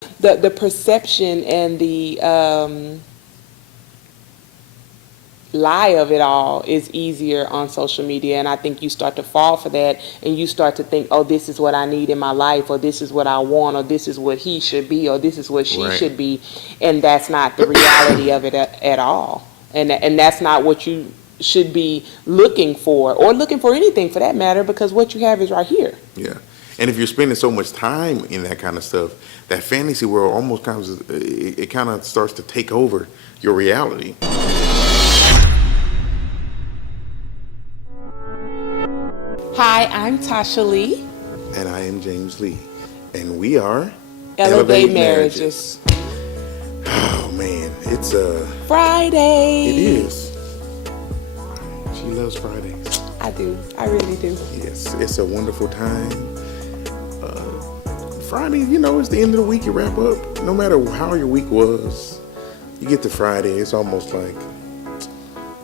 The perception and the lie of it all is easier on social media, and I think you start to fall for that, and you start to think, oh, this is what I need in my life, or this is what I want, or this is what he should be, or this is what she Right. should be, and that's not the reality of it at all, and that's not what you should be looking for, or looking for anything for that matter, because what you have is right here. Yeah. And if you're spending so much time in that kind of stuff, that fantasy world almost it kind of starts to take over your reality. Hi, I'm Tasha Lee. And I am James Lee. And we are Elevate Marriages. Oh man, it's Friday. it is. She loves Fridays. I do. I really do. Yes, it's a wonderful time. Friday, it's the end of the week. You wrap up. No matter how your week was, you get to Friday. It's almost like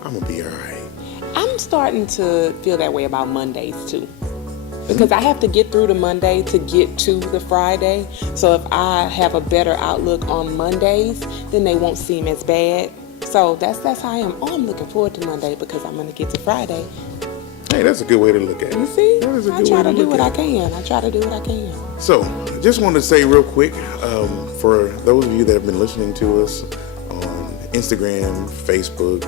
I'm gonna be all right. I'm starting to feel that way about Mondays too. Because I have to get through the Monday to get to the Friday. So if I have a better outlook on Mondays, then they won't seem as bad. So that's how I am. Oh, I'm looking forward to Monday because I'm going to get to Friday. Hey, that's a good way to look at it. You see? That is a I good try way to do look what I at it. can. I try to do what I can. So, just wanted to say real quick, for those of you that have been listening to us on Instagram, Facebook,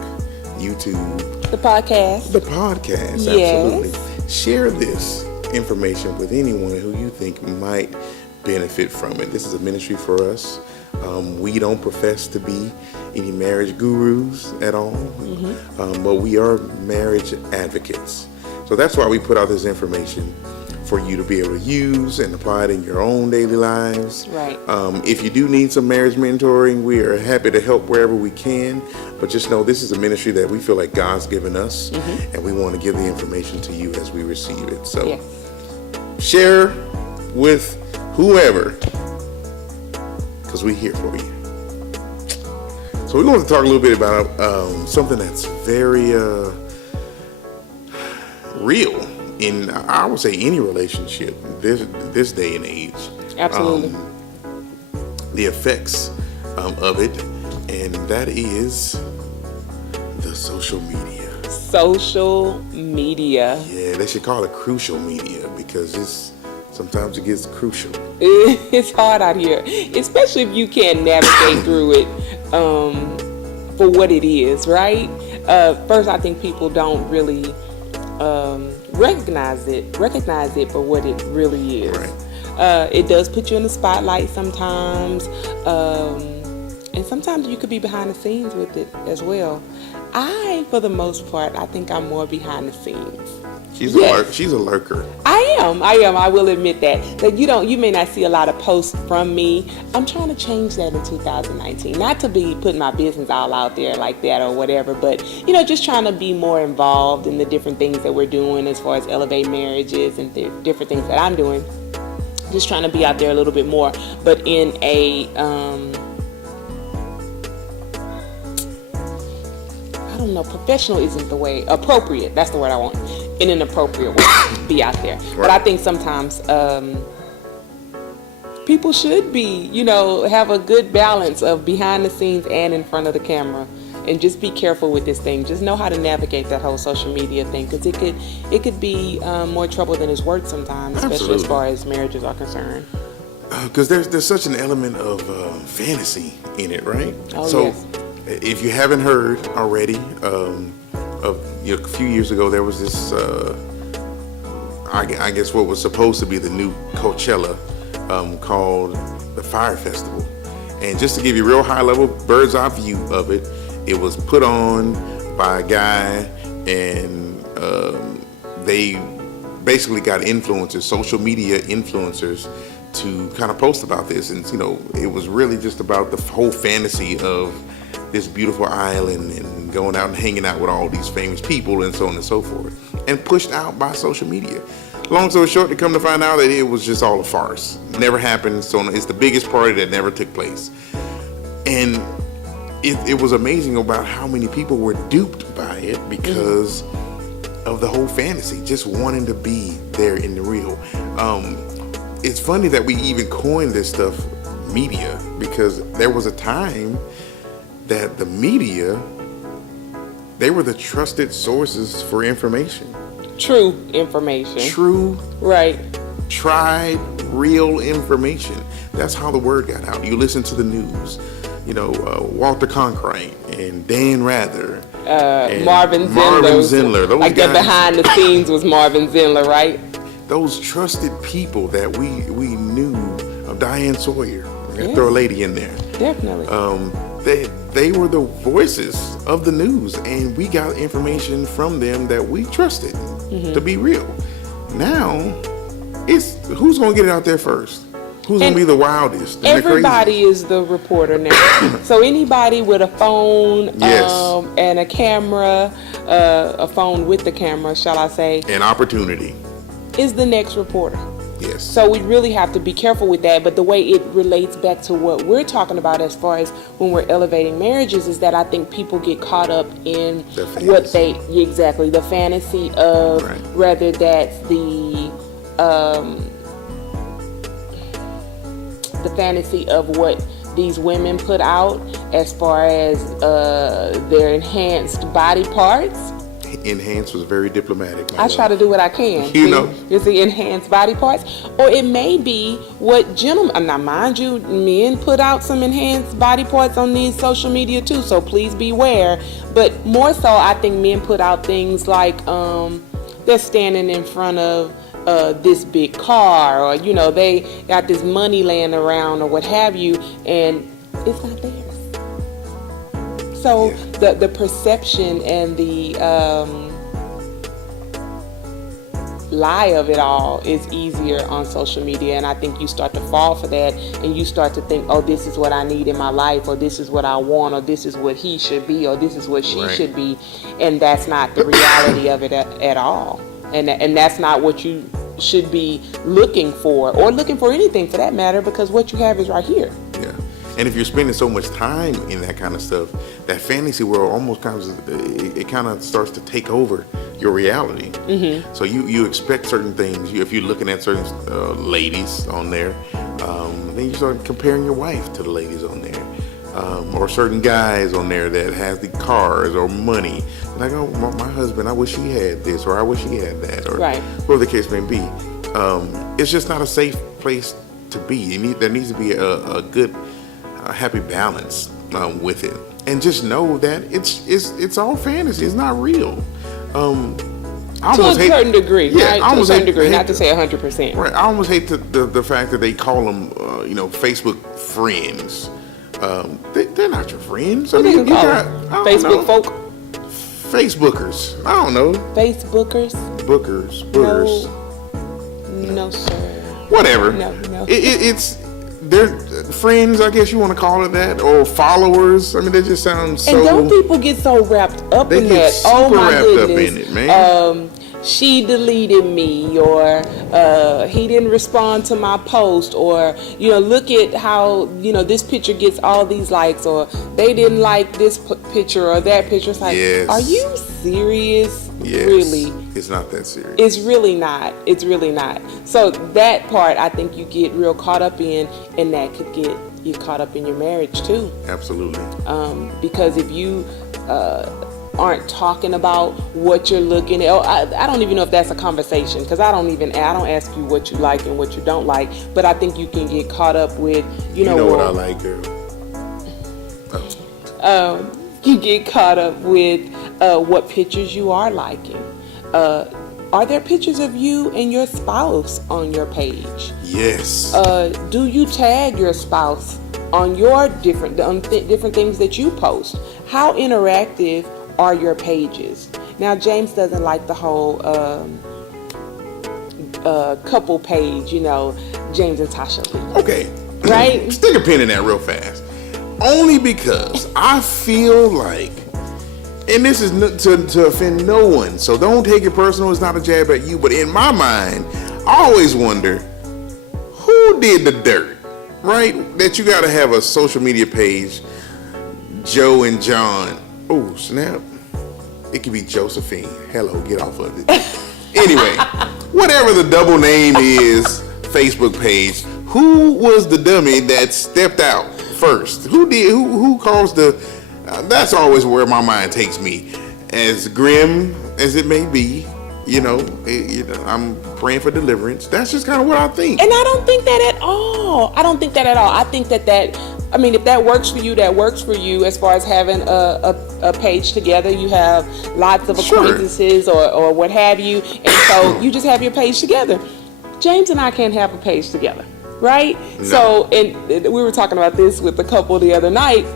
YouTube, The podcast. the podcast, Yes. absolutely. Share this information with anyone who you think might benefit from it. This is a ministry for us. We don't profess to be any marriage gurus at all, but we are marriage advocates. So that's why we put out this information for you to be able to use and apply it in your own daily lives. Right. If you do need some marriage mentoring, we are happy to help wherever we can. But just know this is a ministry that we feel like God's given us, and we want to give the information to you as we receive it. So Yes. share with whoever, because we're here for you. So we want to talk a little bit about something that's very real in, I would say, any relationship this day and age. Absolutely. The effects of it, and that is the social media. Social media. Yeah, they should call it crucial media because sometimes it gets crucial. It's hard out here, especially if you can't navigate through it for what it is, right? First, I think people don't really recognize it for what it really is. Right. It does put you in the spotlight sometimes, and sometimes you could be behind the scenes with it as well. For the most part, I think I'm more behind the scenes. She's Yes. she's a lurker. I am. I will admit that you may not see a lot of posts from me. I'm trying to change that in 2019. Not to be putting my business all out there like that or whatever, but just trying to be more involved in the different things that we're doing as far as Elevate Marriages and the different things that I'm doing. Just trying to be out there a little bit more, but in a I don't know, professional isn't the way, appropriate, that's the word I want, in an appropriate way, be out there. But I think sometimes people should be, have a good balance of behind the scenes and in front of the camera, and just be careful with this thing. Just know how to navigate that whole social media thing, because it could be more trouble than it's worth sometimes, especially Absolutely. as far as marriages are concerned. Because there's such an element of fantasy in it, right? Oh, so yes. if you haven't heard already, a few years ago there was this, I guess what was supposed to be the new Coachella, called the Fire Festival. And just to give you a real high level bird's eye view of it, it was put on by a guy, and they basically got influencers, social media influencers, to kind of post about this. And it was really just about the whole fantasy of this beautiful island and going out and hanging out with all these famous people and so on and so forth, and pushed out by social media. Long story short, to come to find out that it was just all a farce. Never happened. So it's the biggest party that never took place. And it was amazing about how many people were duped by it because of the whole fantasy, just wanting to be there in the real. It's funny that we even coined this stuff media, because there was a time that the media, they were the trusted sources for information. True information. True, Right. tried, real information. That's how the word got out. You listen to the news, Walter Cronkite and Dan Rather, and Marvin Zindler. Marvin Zindler. Those like guys, the behind the scenes was Marvin Zindler, right? those trusted people that we knew. Diane Sawyer, Yeah. throw a lady in there. Definitely. They were the voices of the news, and we got information from them that we trusted to be real. Now, it's who's gonna get it out there first? Who's gonna And be the wildest? And Everybody is the reporter now. So anybody with a phone Yes. and a camera, a phone with the camera, shall I say, An opportunity. is the next reporter. Yes. So we really have to be careful with that. But the way it relates back to what we're talking about as far as when we're elevating marriages is that I think people get caught up in The what fantasy. the fantasy of, Right. whether that's the fantasy of what these women put out as far as their enhanced body parts. Enhance was very diplomatic. I try to do what I can. You know. It's the enhanced body parts. Or it may be what gentlemen, now mind you, men put out some enhanced body parts on these social media too, so please beware. But more so, I think men put out things like they're standing in front of this big car, or, they got this money laying around or what have you, and it's not theirs. So the perception and the lie of it all is easier on social media, and I think you start to fall for that, and you start to think, oh, this is what I need in my life, or this is what I want, or this is what he should be, or this is what she Right. should be, and that's not the reality of it at all, and that's not what you should be looking for, or looking for anything for that matter, because what you have is right here. Yeah. And if you're spending so much time in that kind of stuff, that fantasy world almost it kind of starts to take over your reality. Mm-hmm. So you expect certain things. If you're looking at certain ladies on there, then you start comparing your wife to the ladies on there. Or certain guys on there that has the cars or money. Like, oh, my husband, I wish he had this, or I wish he had that, or Right. whatever the case may be. It's just not a safe place to be. There needs to be a good, happy balance with it, and just know that it's all fantasy. It's not real. I To a almost hate- certain degree, Yeah, right? I To a almost certain hate- degree, hate not to the- say 100%. Right. I almost hate the fact that they call them, Facebook friends. They're not your friends. What do you call got them? I don't Facebook know, folk? Facebookers. I don't know. Facebookers? Bookers. No, sir. Whatever. No. It's they're friends. I guess you want to call it that, or followers. I mean, that just sounds so. And don't people get so wrapped up They in get that? Oh super my wrapped up goodness. in it, man. She deleted me, or he didn't respond to my post, or look at how this picture gets all these likes, or they didn't like this picture or that picture. It's like, Yes. are you serious? Yes, Really? it's not that serious. It's really not. It's really not. So that part, I think you get real caught up in, and that could get you caught up in your marriage too. Absolutely. Because if you aren't talking about what you're looking at, I don't even know if that's a conversation, because I don't ask you what you like and what you don't like, but I think you can get caught up with, You know what I like, girl. you get caught up with what pictures you are liking. Are there pictures of you and your spouse on your page? Yes. Do you tag your spouse on your different things that you post? How interactive are your pages? Now, James doesn't like the whole couple page, James and Tasha Lee. Okay. Right? Stick a pin in that real fast. Only because I feel like, and this is to offend no one, so don't take it personal. It's not a jab at you, but in my mind, I always wonder who did the dirt, right? That you got to have a social media page, Joe and John. Oh, snap. It could be Josephine. Hello, get off of it. Anyway, whatever the double name is, Facebook page, Who was the dummy that stepped out first? Who caused the? That's always where my mind takes me. As grim as it may be, I'm praying for deliverance. That's just kind of what I think. And I don't think that at all. I think that if that works for you, that works for you. As far as having a page together, you have lots of acquaintances or what have you, and so you just have your page together. James and I can't have a page together, right? No. So, and we were talking about this with a couple the other night.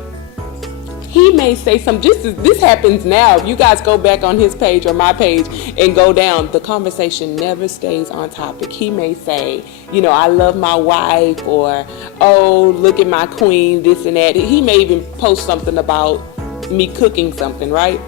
He may say something, just as this happens now. If you guys go back on his page or my page and go down, the conversation never stays on topic. He may say, I love my wife, or, oh, look at my queen, this and that. He may even post something about me cooking something, right?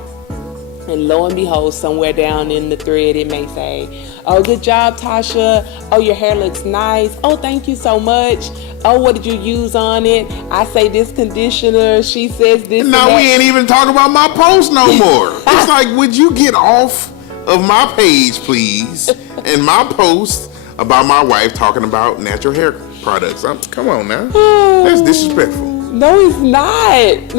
And lo and behold, somewhere down in the thread, it may say, oh, good job, Tasha. Oh, your hair looks nice. Oh, thank you so much. Oh, what did you use on it? I say this conditioner. She says this. Now we ain't even talking about my post no more. It's like, would you get off of my page, please? And my post about my wife talking about natural hair products. Come on now. That's disrespectful. No, it's not.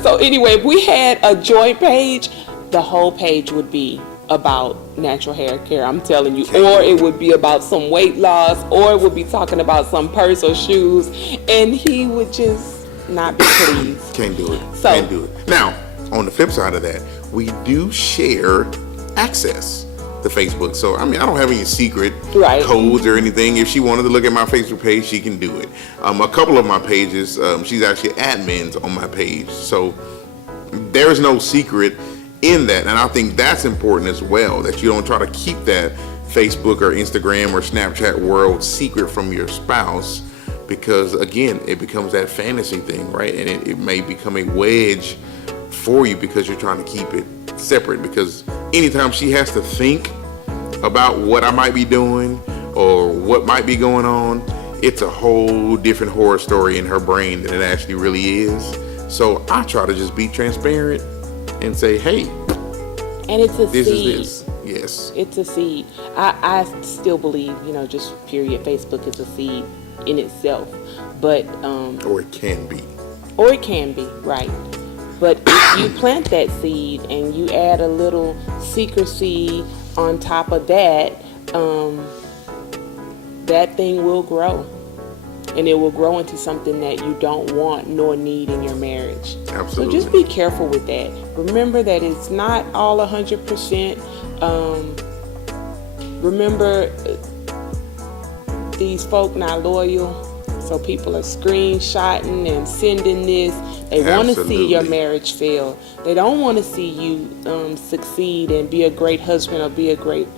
So anyway, if we had a joint page, the whole page would be about natural hair care, I'm telling you. Or it would be about some weight loss, or it would be talking about some purse or shoes, and he would just not be pleased. Can't do it. Now, on the flip side of that, we do share access to Facebook. So, I don't have any secret codes or anything. If she wanted to look at my Facebook page, she can do it. A couple of my pages, she's actually admins on my page. So, there's no secret in that, and I think that's important as well, that you don't try to keep that Facebook or Instagram or Snapchat world secret from your spouse, because again, it becomes that fantasy thing, right? And it may become a wedge for you because you're trying to keep it separate, because anytime she has to think about what I might be doing or what might be going on, it's a whole different horror story in her brain than it actually really is. So I try to just be transparent and say, hey, and it's a seed. Is this. Yes. It's a seed. I still believe, just period, Facebook is a seed in itself. But or it can be. Right. But if you plant that seed and you add a little secrecy on top of that, that thing will grow. And it will grow into something that you don't want nor need in your marriage. Absolutely. So just be careful with that. Remember that it's not all 100%. Remember, these folk not loyal. So people are screenshotting and sending this. They want to see your marriage fail. They don't want to see you succeed and be a great husband or be a great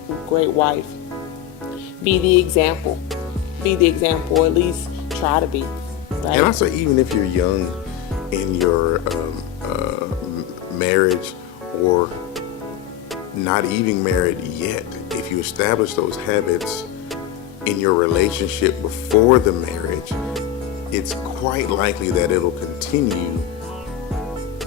wife. Be the example. Or at least try to be. Right? And I say, even if you're young in your marriage or not even married yet, if you establish those habits in your relationship before the marriage, it's quite likely that it'll continue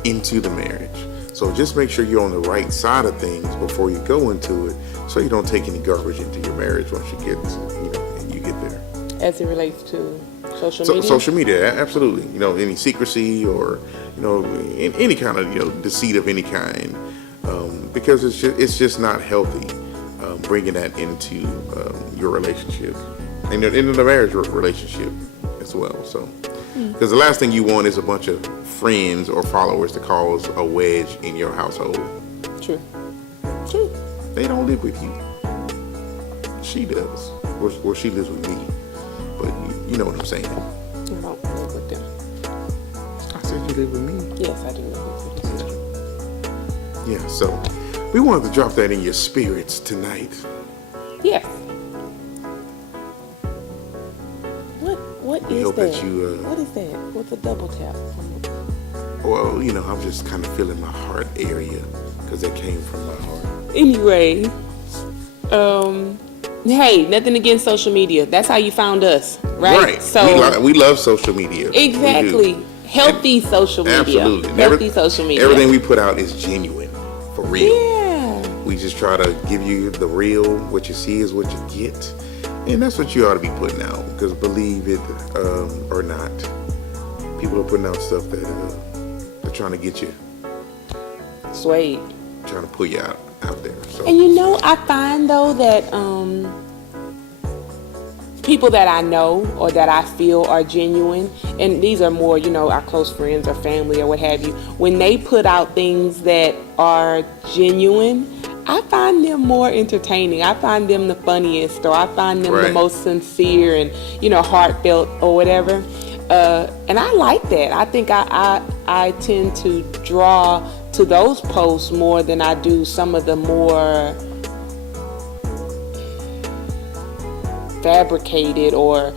into the marriage. So just make sure you're on the right side of things before you go into it, so you don't take any garbage into your marriage once you get, and you get there. As it relates to social media? Social media, absolutely. Any secrecy or, any kind of, deceit of any kind, because it's just not healthy, bringing that into your relationship and into the marriage relationship as well. So, because the last thing you want is a bunch of friends or followers to cause a wedge in your household. True. They don't live with you. She does, or she lives with me. But you know what I'm saying. I don't live with them. I said you live with me. Yes, I do live with you. Yeah, so we wanted to drop that in your spirits tonight. Yes. What is that? What is that? What's a double tap? Well, I'm just kind of feeling my heart area, because that came from my heart. Anyway, hey, nothing against social media. That's how you found us, right? Right. So we love social media. Exactly. Healthy social media. Absolutely. Healthy social media. Everything we put out is genuine, for real. Yeah. We just try to give you the real. What you see is what you get. And that's what you ought to be putting out, because believe it or not, people are putting out stuff that they're trying to get you, Swayed. trying to pull you out there. So And you know, I find though that people that I know or that I feel are genuine, and these are more, you know, our close friends or family or what have you, when they put out things that are genuine, I find them more entertaining. I find them the funniest, or I find them the Right. most sincere and, you know, heartfelt or whatever. And I like that. I think I tend to draw to those posts more than I do some of the more fabricated or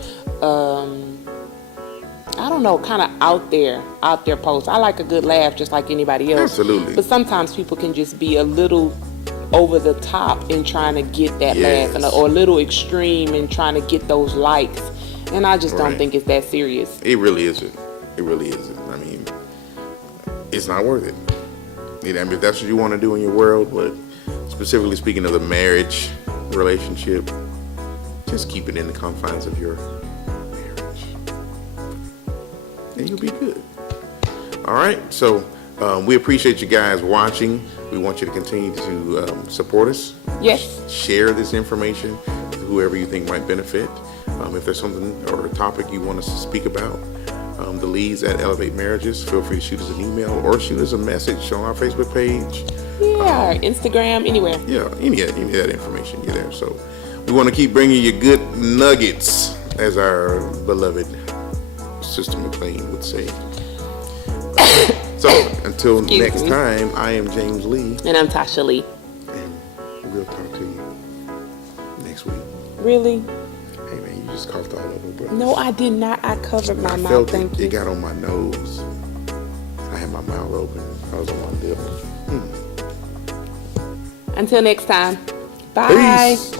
I don't know, kind of out there posts. I like a good laugh just like anybody else. Absolutely. But sometimes people can just be a little over the top in trying to get that Yes. laugh, or a little extreme in trying to get those likes. And I just don't Right. think it's that serious. it really isn't. It really isn't. I mean, it's not worth it. You know, I mean, if that's what you want to do in your world, but specifically speaking of the marriage relationship, just keep it in the confines of your marriage, and you'll be good. All right. So we appreciate you guys watching. We want you to continue to support us. Yes. Share this information to whoever you think might benefit. If there's something or a topic you want us to speak about, the leads at Elevate Marriages, feel free to shoot us an email or shoot us a message on our Facebook page. Yeah, Instagram, anywhere. Yeah, any of that information, you're there. So we want to keep bringing you good nuggets, as our beloved Sister McLean would say. So until Excuse next me. time, I am James Lee, And I'm Tasha Lee. and we'll talk to you next week. Really? Hey man, you just coughed all over, bro. No, I did not. I covered my I mouth. felt Thank it. you. It got on my nose. I had my mouth open. I was on my lip. Until next time. Bye. Peace.